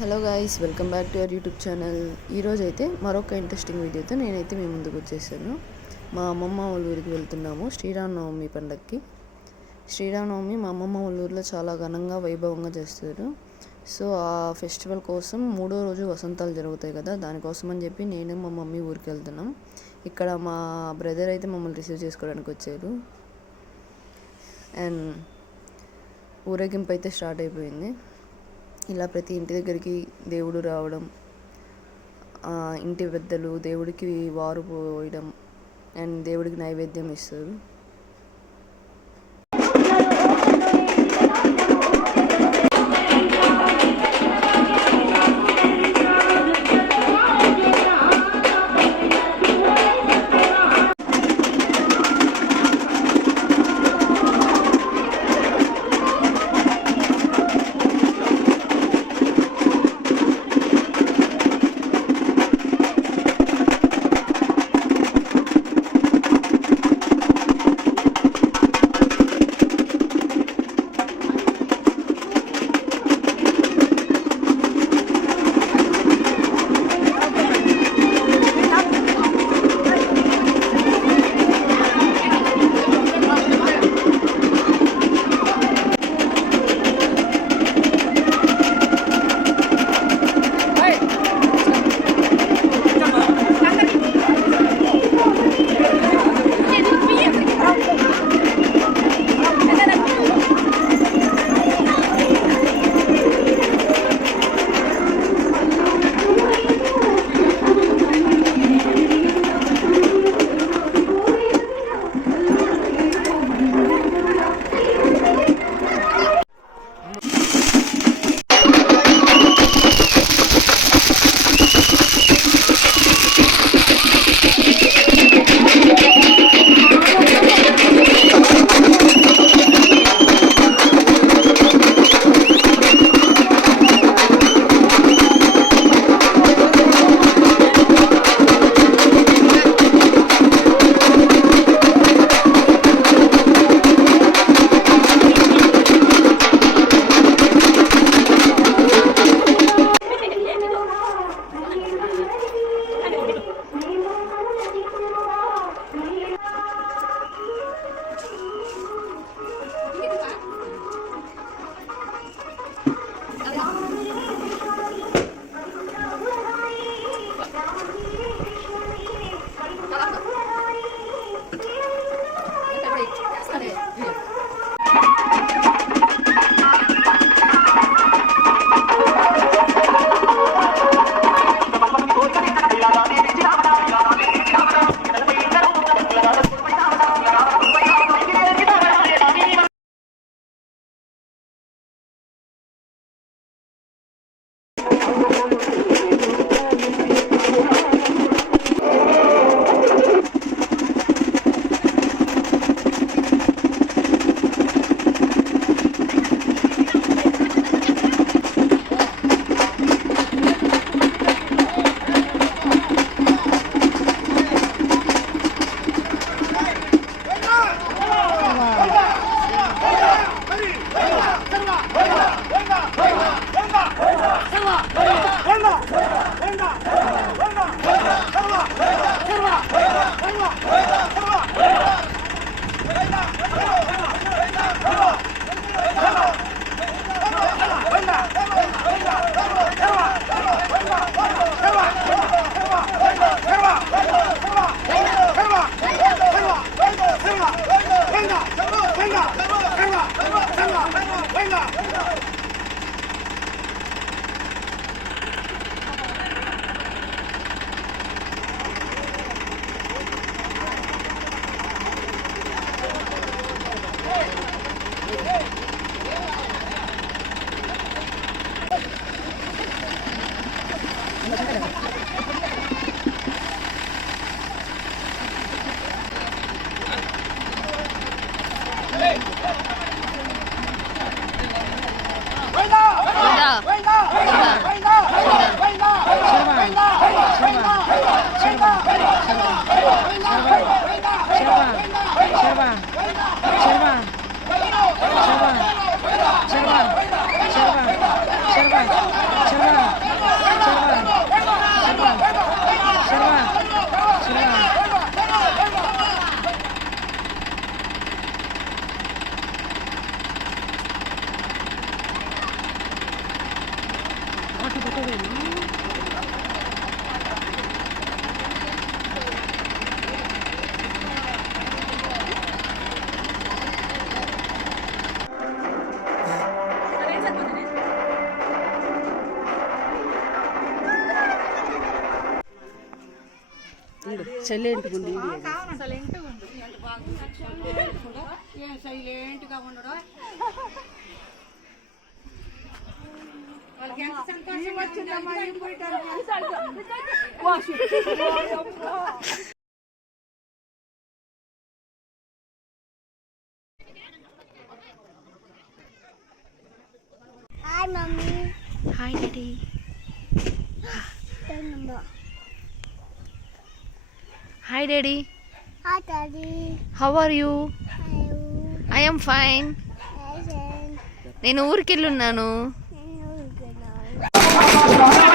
Hello guys welcome back to our YouTube channel ఈరోజు అయితే మరొక ఇంట్రెస్టింగ్ వీడియోతో నేనైతే మీ ముందుకు వచ్చేసాను. మా అమ్మమ్మ వాళ్ళ ఊరికి వెళ్తున్నాము శ్రీరామనవమి పండగకి శ్రీరామనవమి మా అమ్మమ్మ వాళ్ళ ఊరిలో చాలా ఘనంగా వైభవంగా చేస్తారు. సో ఆ ఫెస్టివల్ కోసం మూడో రోజు వసంతాలు జరుగుతాయి కదా దానికోసం అని చెప్పి నేను మా మమ్మీ ఊరికి వెళ్తున్నాం. ఇక్కడ మా బ్రదర్ అయితే మమ్మల్ని రిసీవ్ చేసుకోవడానికి వచ్చారు. అండ్ ఊరేగింపు అయితే స్టార్ట్ అయిపోయింది. ఇలా ప్రతి ఇంటి దగ్గరికి దేవుడు రావడం ఇంటి పెద్దలు దేవుడికి వారు పోయడం అండ్ దేవుడికి నైవేద్యం ఇస్తారు. సైలెంట్గా ఉంది సైలెంట్గా ఉండడం? Hi, mommy. Hi daddy. Hi daddy Hi, daddy. How are you Hi, I am fine. నేను ఊరికి వెళ్ళున్నాను Come on.